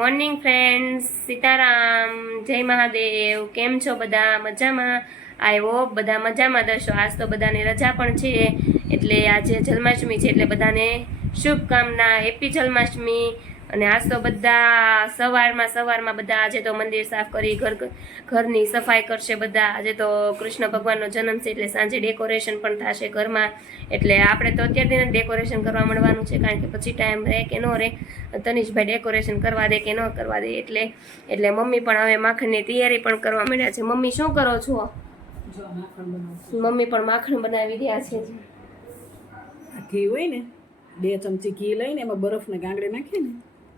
Morning friends, Sitaram, જય મહાદેવ. કેમ છો બધા? મજામાં? આઈ હોપ બધા મજામાં દશો. આજ તો બધાને રજા પણ છે, એટલે આજે જન્માષ્ટમી છે, એટલે બધાને શુભકામના, હેપી જન્માષ્ટમી. અને આજ તો બધા સવારમાં બધા આજે તો મંદિર સાફ કરી ઘરની સફાઈ કરશે બધા. આજે તો કૃષ્ણ ભગવાનનો જન્મ છે, એટલે સાંજે ડેકોરેશન પણ થશે ઘરમાં. એટલે આપણે તો અત્યારથી ડેકોરેશન કરવા મળવાનું છે, કારણ કે પછી ટાઈમ રહે કે ન રહે. તનિષભાઈ ડેકોરેશન કરવા દે કે ન કરવા દે, એટલે મમ્મી પણ હવે માખણની તૈયારી પણ કરવા માંડ્યા છે. મમ્મી શું કરો છો? મમ્મી પણ માખણ બનાવી રહ્યા છે. ઘી હોય ને 2 ચમચી ઘી લઈને એમાં બરફને ગાંગડે નાખીએ ને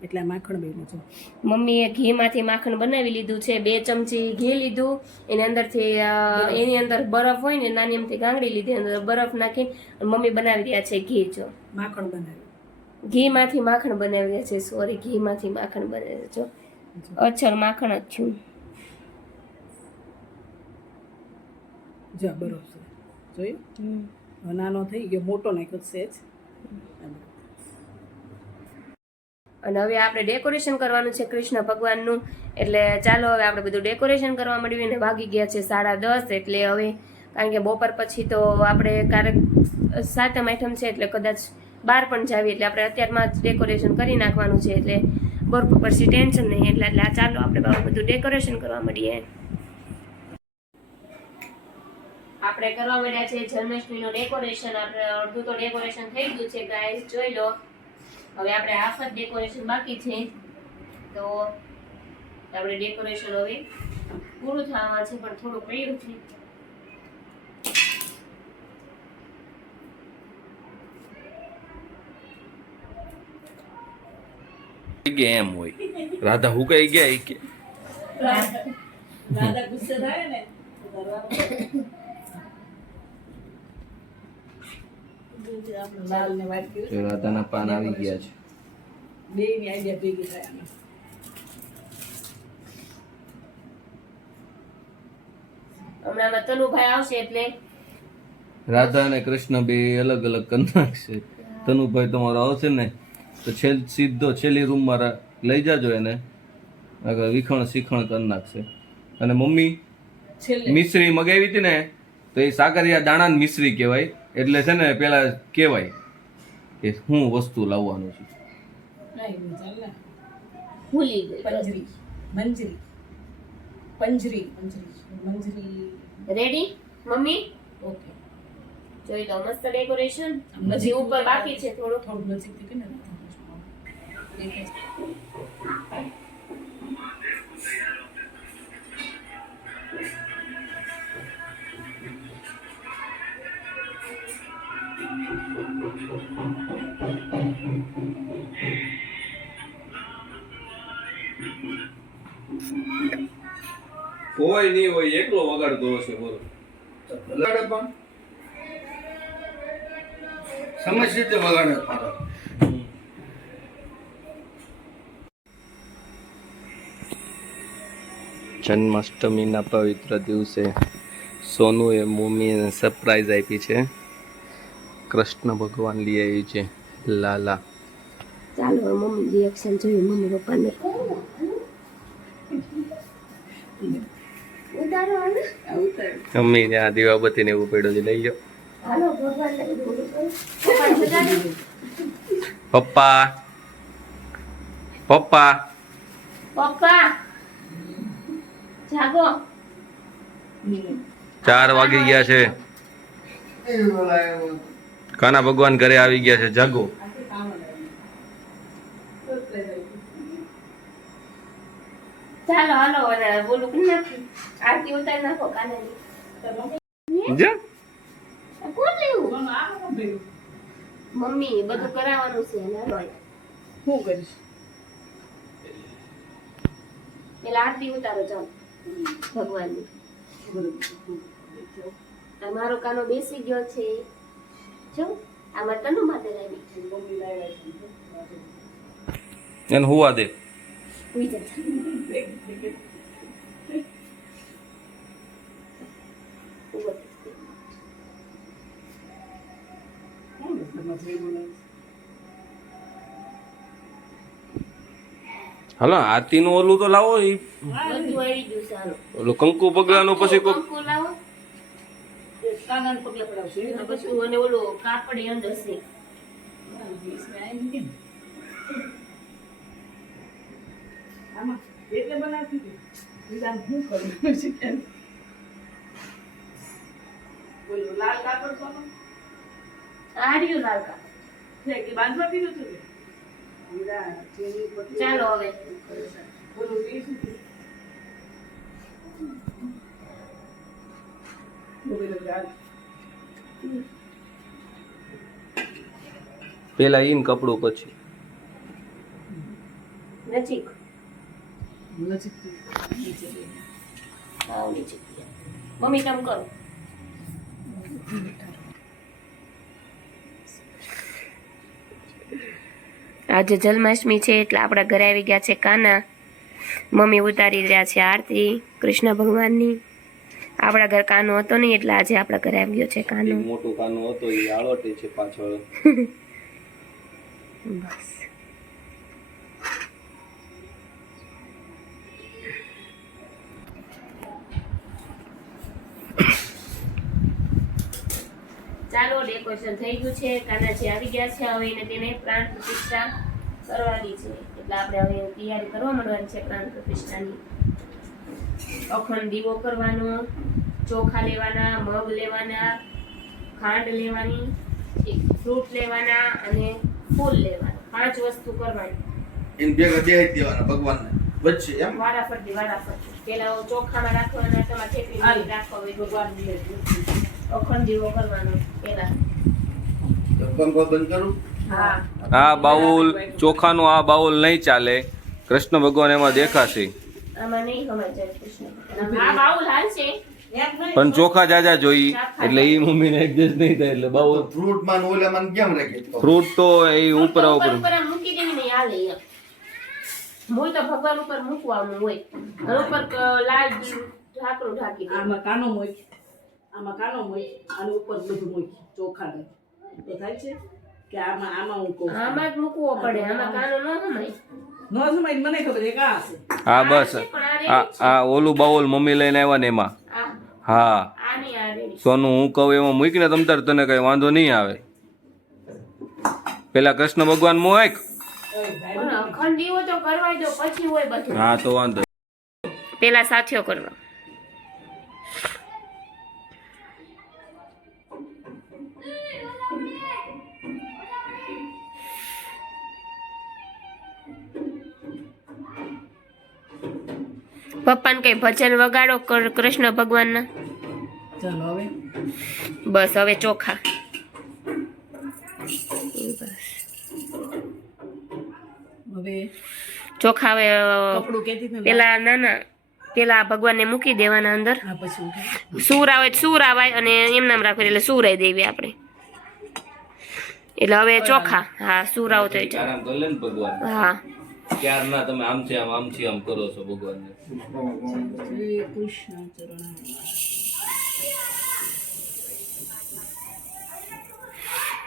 એટલે આ માખણ બન્યું છે. મમ્મીએ ઘીમાંથી માખણ બનાવી લીધું છે. 2 ચમચી ઘી લીધું, એની અંદર બરફ હોય ને નાની એમથી ગાંગડી લીધી, અંદર બરફ નાખીને મમ્મી બનાવી રહ્યા છે ઘી. જો માખણ બનાવ્યું, ઘીમાંથી માખણ બનાવી રહ્યા છે. સોરી, ઘીમાંથી માખણ બનાવે છે. અચ્છા, માખણ જ છું. જા બરફ છે જોયું, નાનો થઈ ગયો, મોટો નાખ્યો છે જ. અને હવે આપણે ડેકોરેશન કરવાનું છે કૃષ્ણ ભગવાનનું. એટલે ચાલો હવે આપણે બધું ડેકોરેશન કરવા માંડીએ. ને વાગી ગયા છે 10:30. એટલે હવે કારણ કે બપોર પછી તો આપણે ક્યારેક 7મ આઠમ છે, એટલે કદાચ બહાર પણ જાવી, એટલે આપણે અત્યારમાં જ ડેકોરેશન કરી નાખવાનું છે. એટલે બપોર પછી ટેન્શન નહીં. એટલે ચાલો આપણે બધું ડેકોરેશન કરવા માંડીએ. આપણે કરવા માંડ્યા છે જન્માષ્ટમીનું ડેકોરેશન. આપણે અડધું તો ડેકોરેશન થઈ ગયું છે ગાઈસ, જોઈ લો. હવે આપણે હાફ જ ડેકોરેશન બાકી છે, તો આપણે ડેકોરેશન હવે પૂરું થવામાં છે, પણ થોડું પડ્યું છે. એમ હોય રાધા હુકાઈ ગયા કે રાધા ગુસ્સે થાય ને લાલ ને વ્હાઈટ કર્યું, રાધાના પાન આવી ગયા છે. બે ની આઈડિયા ભેગી થાય આમાં. હમણાં તનુભાઈ આવશે એટલે રાધા અને કૃષ્ણ બે અલગ અલગ કરી નાખશે. તનુભાઈ તમારો આવશે ને તો સીધો છેલ્લી રૂમમાં લઈ જાજો એને, આગળ વિખણ શીખણ કરી નાખશે. અને મમ્મી મિશ્રી મગાવી હતી ને, તો એ સાકરિયા દાણા મિશ્રી કહેવાય. એટલે છે ને પેલા કહેવાય કે હું વસ્તુ લાવવાનું છું. ભૂલી ગઈ. પંજરી મંજરી પંજરી મંજરી રેડી મમ્મી? ઓકે, જોઈ લો મસ્ત ડેકોરેશન. હજી ઉપર બાકી છે થોડું. નજીકથી કે ને કોઈ નહીં હોય, એકલો વગાડતો હશે. બોલો વગાડે પણ સમજ રીતે વગાડે. જન્માષ્ટમીના પવિત્ર દિવસે સોનુએ મમ્મીને સરપ્રાઈઝ આપી છે. કૃષ્ણ ભગવાન લઈ આવી છે લાલા. ચાલો મમ્મી રિએક્શન જોઈએ મમ્મી પપ્પાને. મમ્મી ને આ દીવાબત્તી ને એવું પડ્યો છે, લઈ જાઓ. પપ્પા પપ્પા પપ્પા જાગો. 4 વાગી ગયા છે. કાના ભગવાન ઘરે આવી ગયા છે, જાગો. ચાલો હાલો અને બોલું કરી નાખી. આરતી ઉતારી નાખો કાનાની. જા કોણ લેવું? મમ્મી બધું કરાવવાનું છે. શું કરીશ? પેલા આરતી ઉતારો જાઓ ભગવાનની. આ મારો કાનો બેસી ગયો છે. જો આ મારા તનુ માટે લાવી. એને હુવા દે. હુઈ જા. હાલો હાથીનું ઓલું તો લાવો ઈ બધું આવી ગયું છે હાલો. ઓલું કંકુ પગલાનું પછી કોક કંકુ લાવો કાનાને પગલે પડાવશે અને પછી અને ઓલું કાપડ ઈ અંદર છે. આમાં એટલે બનાવતી હતી બીજા શું કરું બોલો લાલ કાપડ કોનો આ રહ્યું લાલ કાપડ. છે કે બાંધવા દીધું હતું હીરા ચેની ઉપર ચાલો હવે બોલો એ શું બોલો ગાલ પેલા ઈન કપડું પછી નજીક નજીક નીચે આવ નીચે મમ્મી કામ કરો. આજે જન્માષ્ટમી છે એટલે આપણા ઘરે આવી ગયા છે કાના. મમ્મી ઉતારી રહ્યા છે આરતી કૃષ્ણ ભગવાનની. આપણા ઘર કાનો હતો નહીં એટલે આજે આપણા ઘરે આવી ગયો છે કાનો. એક મોટું કાનું હતો એ આળોટે છે પાછળ બસ ચાલો ડેકોરેશન થઈ ગયું છે. કાનાજી આવી ગયા છે. હવે એને તેને પ્રાણ પ્રતિષ્ઠા કરવાની છે એટલે આપણે હવે તૈયારી કરવા માંડવાની છે પ્રાણ પ્રતિષ્ઠાની. અખંડ દીવો કરવાનો, ચોખા લેવાના, મગ લેવાના, ખાંડ લેવાની, એક ફ્રૂટ લેવાના અને ફૂલ લેવાના. 5 વસ્તુ કરવાની. ઇન ભેગા દેઈ દેવાના ભગવાનને વચ્ચે એમ વારાફરતી વારાફરતી. પેલા ચોખામાં રાખવાના, તમારે ઠેકીને રાખવા હોય ભગવાન. અખંડ દીવો કરવાનો પેલા. પંખો બંધ કરું. હા આ બાઉલ ચોખાનું આ બાઉલ નહીં ચાલે. કૃષ્ણ ભગવાન એમાં દેખાશે આમાં નહીં સમજાય કૃષ્ણ. આ બાઉલ હાલશે પણ ચોખા જાજા જોઈ એટલે ઈ મમ્મીને એડજસ્ટ નહીં થાય એટલે બાઉલ ફ્રૂટ માં ઓલા માં કેમ રાખે ફ્રૂટ તો એ ઉપર ઉપર ઉપર આમ મૂકી દેવી નહીં હાલે એમ. મૂળ તો ભગવાન ઉપર મૂકવાનું હોય અને ઉપર લાલ ઢાંકણું ઢાંકી દે. આમાં કાનો મોય આમાં કાનો મોય અને ઉપર બધું મોય ચોખા દે તો થાય છે કે આમાં હું કહું આમાં જ મૂકવો પડે. આમાં કાનો ન સમાય. નો સમય મને ખબર એક આ હશે હા બસ આ ઓલું બાઉલ મમ્મી લઈને આવ્યા ને એમાં આ હા આની આ રેડી. સોનું હું કહું એમાં મૂકીને તમ તાર તને કઈ વાંધો નહીં આવે. પેલા કૃષ્ણ ભગવાન મોક પણ અખંડ દીવો તો કરવા દો પછી હોય બધું. હા તો વાંધો પેલા સાથીઓ કરવા. પપ્પાને કઈ ભજન વગાડો કૃષ્ણ ભગવાનના. ચાલો હવે બસ હવે ચોખા. બસ હવે ચોખા હવે કપડું કેતી ને પેલા ના પેલા ભગવાનને મૂકી દેવાના અંદર. આ પછી ઉઠાય. સૂર આવે તો સૂર આવાય અને એમ નામ રાખવું એટલે સૂરાઈ દેવી આપણે. એટલે હવે ચોખા. હા સૂર આવતો હોય ચાલે. આરામ કરી લે ને ભગવાન. હા ક્યાર ના તમે આમ છે આમ કરો છો ભગવાનને. શ્રી કૃષ્ણ ચરણ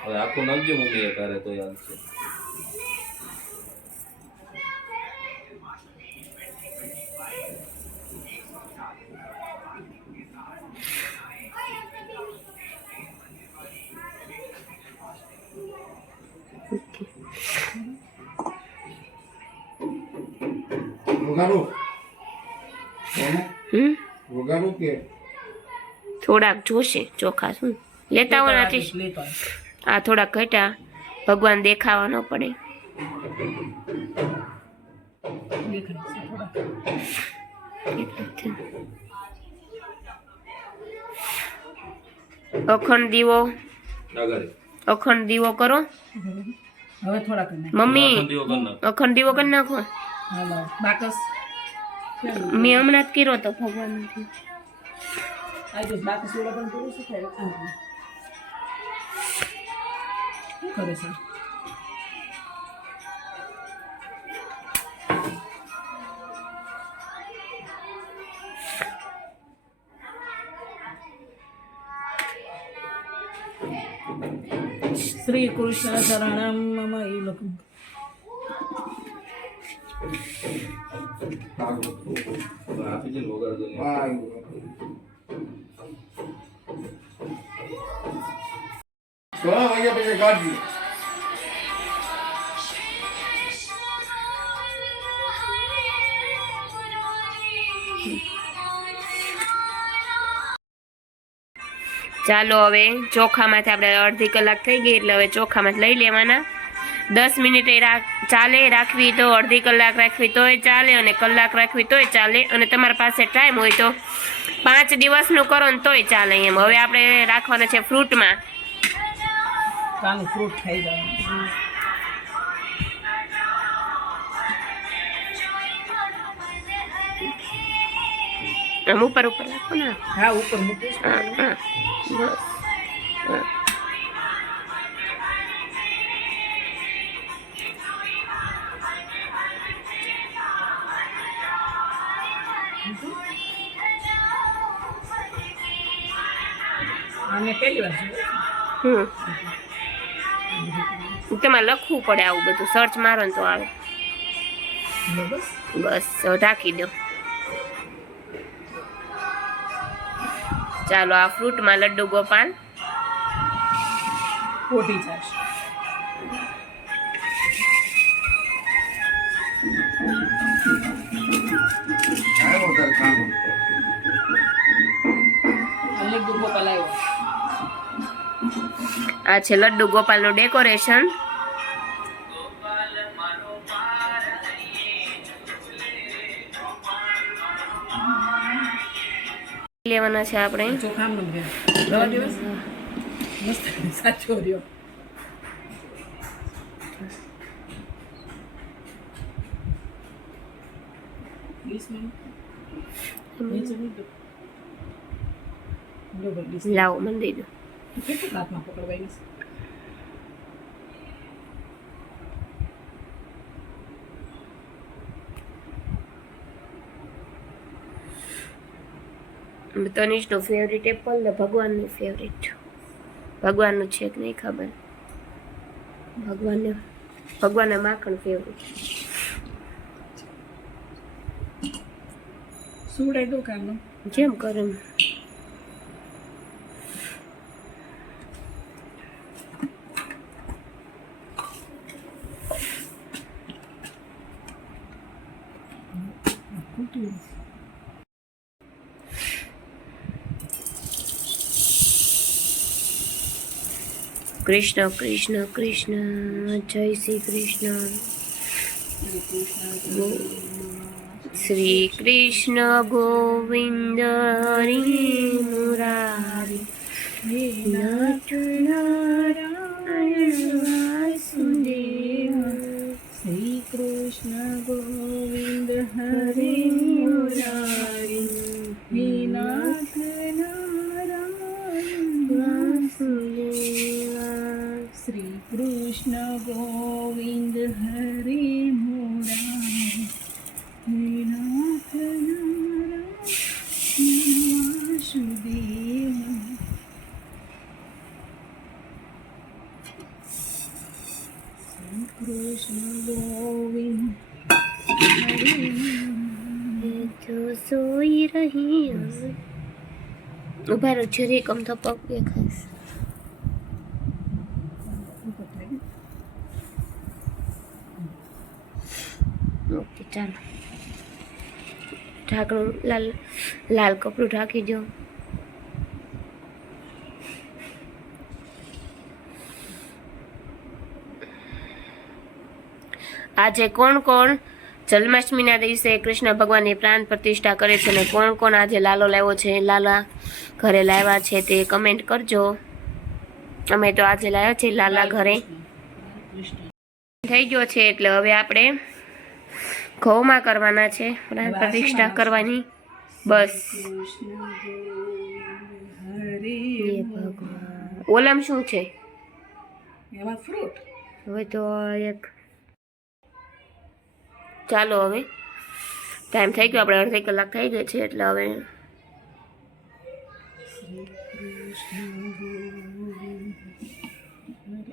હવે આખું નાખજો મમ્મી કરે તો યાદ છે. વગાડું હમ વગાડું કે થોડાક જોશે ચોખા. શું લેતા હોય આથી લેતા આ થોડાક ઘટ્યા ભગવાન દેખાવા ન પડે. અખંડ દીવો આગળ અખંડ દીવો કરો હવે થોડા કરી મમ્મી. દીવો કર નાખ. અખંડ દીવો કરી નાખો. હાલો બાકસ મેં હમણાં જ કર્યો તો ભગવાન. આજે બાકસ ઓલા પણ પૂરું શું થાય શું કરે છે શ્રી કૃષ્ણ શરણમ મમ એ લોકો આપી છે ને વગાડજો ને. હા ઘણા વાગ્યા પછી કાઢી ચાલો હવે ચોખામાંથી આપણે અડધી કલાક થઈ ગઈ એટલે હવે ચોખામાંથી લઈ લેવાના. 10 મિનિટ ચાલે રાખવી તો, અડધી કલાક રાખવી તોય ચાલે, અને કલાક રાખવી તોય ચાલે, અને તમારા પાસે ટાઈમ હોય તો 5 દિવસનું કરો ને તોય ચાલે એમ. હવે આપણે રાખવાના છે ફ્રૂટમાં. કાનું ફ્રૂટ ખાઈ જવાનું. આમ ઉપર રાખો ને. હા ઉપર મૂકીશ. હા હા બસ હા. આને પહેલી વાર જોયું. તમારે લખવું પડે આવું બધું, સર્ચ મારો ને તો આવે. બરાબર. બસ હવે ઢાંકી દો. ચાલો આ ફ્રૂટમાં લડ્ડુ ગોપાલ. પોટી છાશ. આવ્યો તાર કાનો લડ્ડુ ગોપાલ આવ્યો. આ છે લડ્ડુ ગોપાલનું ડેકોરેશન. લેવાના છે આપણે ચોખાનો રવા દિવસ મસ્ત સાચો રહ્યો. લાવો મને દઈ દો. હાથમાં પકડવાય તનિષનું ફેવરિટ એપલ ને ભગવાનનું ફેવરિટ. ભગવાનનું છે કે નહીં ખબર. ભગવાનને માખણ ફેવરિટ. સુવડાઈ દો કામનું જેમ કરે એમ. કૃષ્ણ કૃષ્ણ કૃષ્ણ જય શ્રી કૃષ્ણ. શ્રી કૃષ્ણ ગોવિંદ હરી મુરારી નાથ નારાયણ વાસુદેવ. શ્રી કૃષ્ણ ગોવિંદ હરે મુરારી નાથ નારાયણ વાસુદેવ. શ્રી કૃષ્ણ ગોવિંદ હરે મુરારી નાથ નારાયણ વાસુદેવ. કૃષ્ણ ગોવિંદ તો સોઈ રહી ઉભા રહો જરી કમ તો પગ દેખાશ. ઓકે ચાલો ઢાંકણું લાલ લાલ કપડું ઢાંકી દો. આજે કોણ કોણ જન્માષ્ટમીના દિવસે કૃષ્ણ ભગવાનની પ્રાણ પ્રતિષ્ઠા કરે છે, અને કોણ કોણ આજે લાલો લાવ્યો છે, લાલા ઘરે લાવ્યા છે તે કમેન્ટ કરજો. અમે તો આજે લાવ્યા છે લાલા ઘરે. થઈ ગયો છે એટલે હવે આપણે ઘઉંમાં કરવાના છે પ્રાણ પ્રતિષ્ઠા કરવાની. બસ હરે એ ભગવાન. ઓલમ શું છે એમાં ફ્રૂટ. હવે તો એક ચાલો હવે ટાઈમ થઈ ગયો, આપણે અડધી કલાક થઈ ગઈ છે એટલે હવે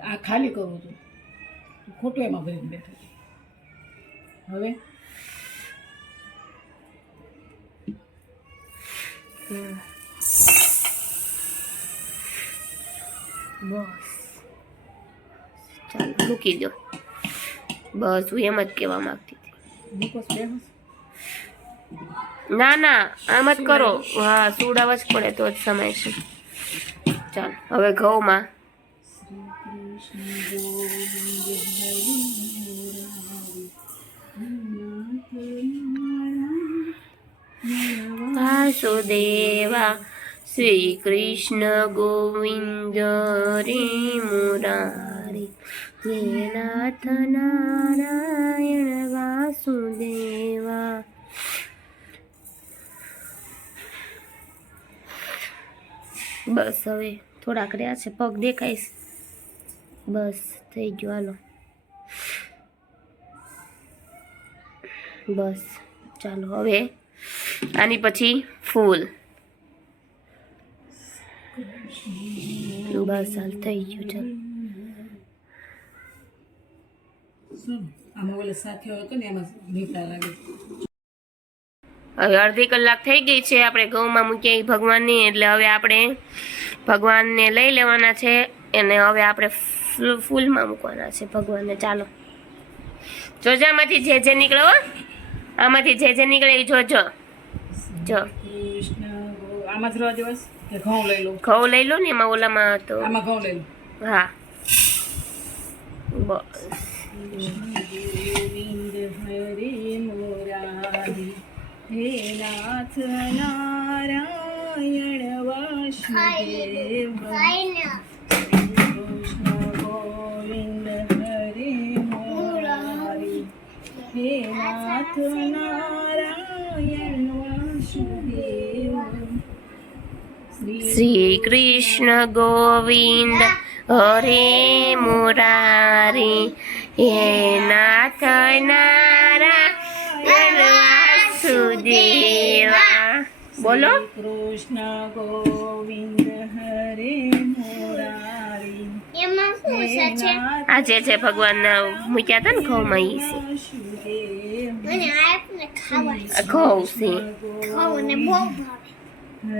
આ ખાલી કરું છું ખોટું એમાં ભરીને બેઠું. હવે બસ ચાલો મૂકી દો. બસ હું એમ જ કહેવા માંગતી હતી. મૂકો છો, બેહો છો? ના ના આમ જ કરો. હા સુડાવા જ પડે તો જ સમય છે. ચાલો હવે ઘઉંમાં વાસુદેવા શ્રી કૃષ્ણ ગોવિંદ રે મુરારી હે નાથ નારાયણ વાસુદેવા. બસ હવે થોડાક રહ્યા છે, પગ દેખાઈશ. બસ થઈ ગયું, હાલો. બસ ચાલો હવે આની પછી ફૂલ. બસ હાલ થઈ ગયું. ચાલો શું આમાં ઓલે સાથીઓ હતો ને એમાં મીઠા લાગે. હવે અડધી કલાક થઈ ગઈ છે આપણે ઘઉંમાં મૂક્યા ભગવાનની, એટલે હવે આપણે ભગવાનને લઈ લેવાના છે અને હવે આપણે ફૂલમાં મૂકવાના છે ભગવાનને. ચાલો જોજો આમાંથી જે જે નીકળે, હો આમાંથી જે નીકળે એ જોજો. જો કૃષ્ણ આમાં જ રવા દિવસ કે ઘઉં લઈ લો? ઘઉં લઈ લો ને, એમાં ઓલામાં તો આમાં ઘઉં લઈ લો. હા બસ. ગોવિંદ હરે મુરારી હે નાથ નારાયણ વાસુદેવ કૃષ્ણ ગોવિંદ હરે મુરારી હે નાથ નારાયણ વાસુદેવ શ્રી કૃષ્ણ ગોવિંદ હરે મુરારી હે નાથ નારાયણ વાસુદેવા. બોલો. કૃષ્ણ ગોવિંદ હરે મુરારી આ જે છે ભગવાનના મૂક્યા હતા ને ઘઉંમાં ઈ છે. આ ઘઉં છે.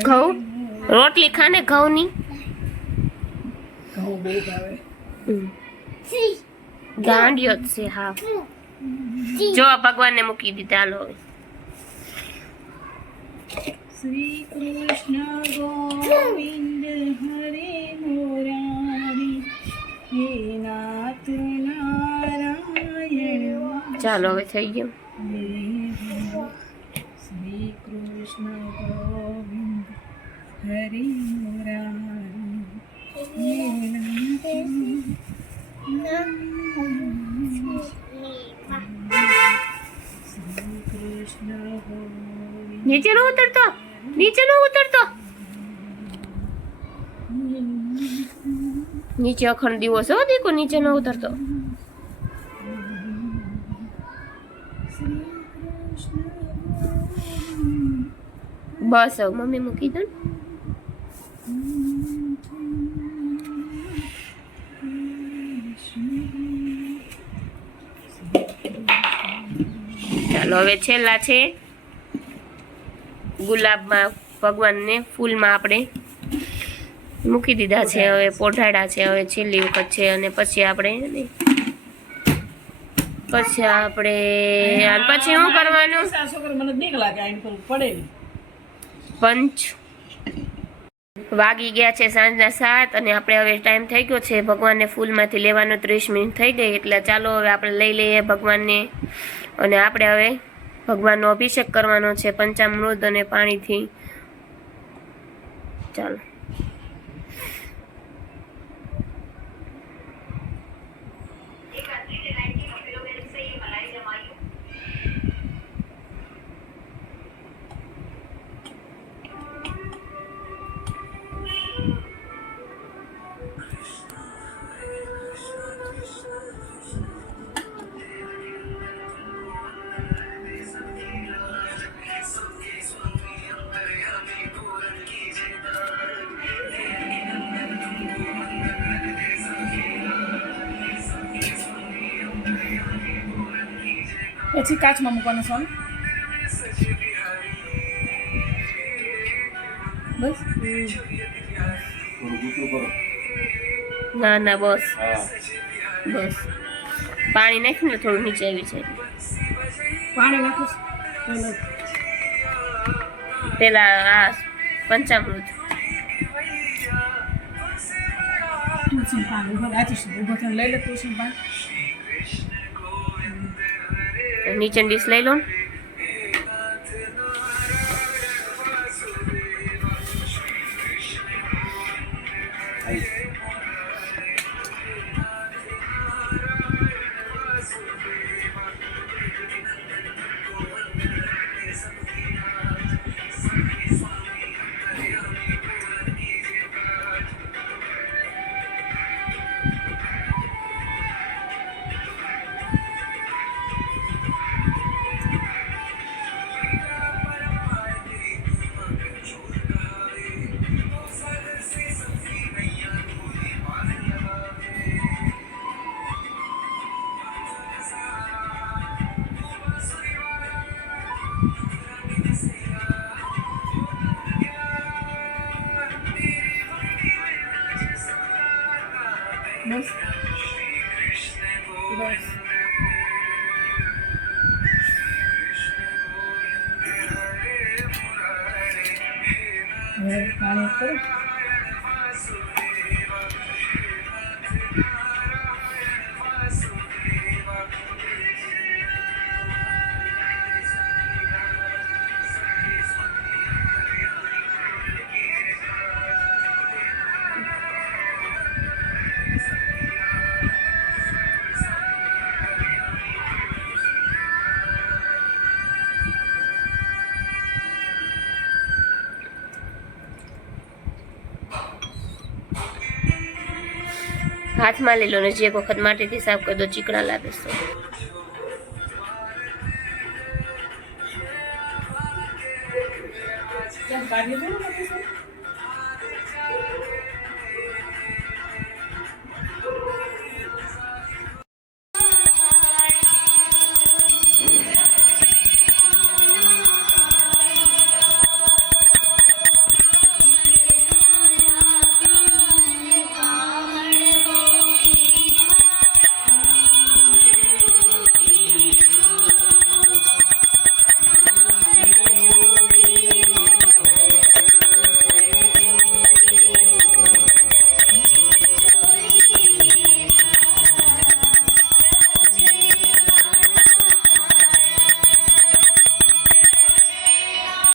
ઘઉં રોટલી ખાને ઘઉંની. ઘઉં બહુ ભાવે. ગાંડિયો જ છે. હા જો આ ભગવાનને મૂકી દીધા. હાલો હવે શ્રી કૃષ્ણ ગોવિંદ હરે મુરારી હે નાથ નારાયણ ચાલો હવે થઈ ગયું. શ્રી કૃષ્ણ ગોવિંદ હરે મુરારી હે નાથ શ્રી કૃષ્ણ ગોવિંદ નીચે નો ઉતરતો, નીચે નો ઉતરતો. નીચે અખંડ દીવો છે, હો દીકો નીચે નો ઉતરતો. બસ હવે મમ્મી મૂકી દો ને. ચાલો હવે છેલ્લા છે ગુલાબમાં ભગવાનને ફૂલમાં આપણે મૂકી દીધા છે. હવે પોઢાડા છે, હવે છેલ્લી વખત છે. અને પછી આપણે શું કરવાનું? છોકરો મને બીક લાગે આઈને પર પડે ને. પંચ વાગી ગયા છે સાંજના 7 અને આપણે હવે ટાઈમ થઈ ગયો છે ભગવાનને ફૂલમાંથી લેવાનો. 30 મિનિટ થઈ ગઈ, એટલે ચાલો હવે આપણે લઈ લઈએ ભગવાનને. અને આપણે હવે ભગવાનનો અભિષેક કરવાનો છે પંચામૃત અને પાણીથી. ચાલો પછી કાચમાં મૂકવાનું છે. થોડું ગુસ્સો કરો. ના ના બસ હા. બસ પાણી નાખીને થોડું નીચે આવી છે પાણી નાખું છું. પેલા આ પંચામૃત તુલસી પાન ઉભો રાખીશ, ઉભો થઈને લઈ લે તુલસી પાન. નીચે ડીશ લઈ લો ને. બસ બસ હવે પાણી કરું. હાથમાં લઈ લો ને જે એક વખત માટીથી સાફ કરી દો, ચીકણા લાગે છે. કેમ કાઢી લીધું ને પછી?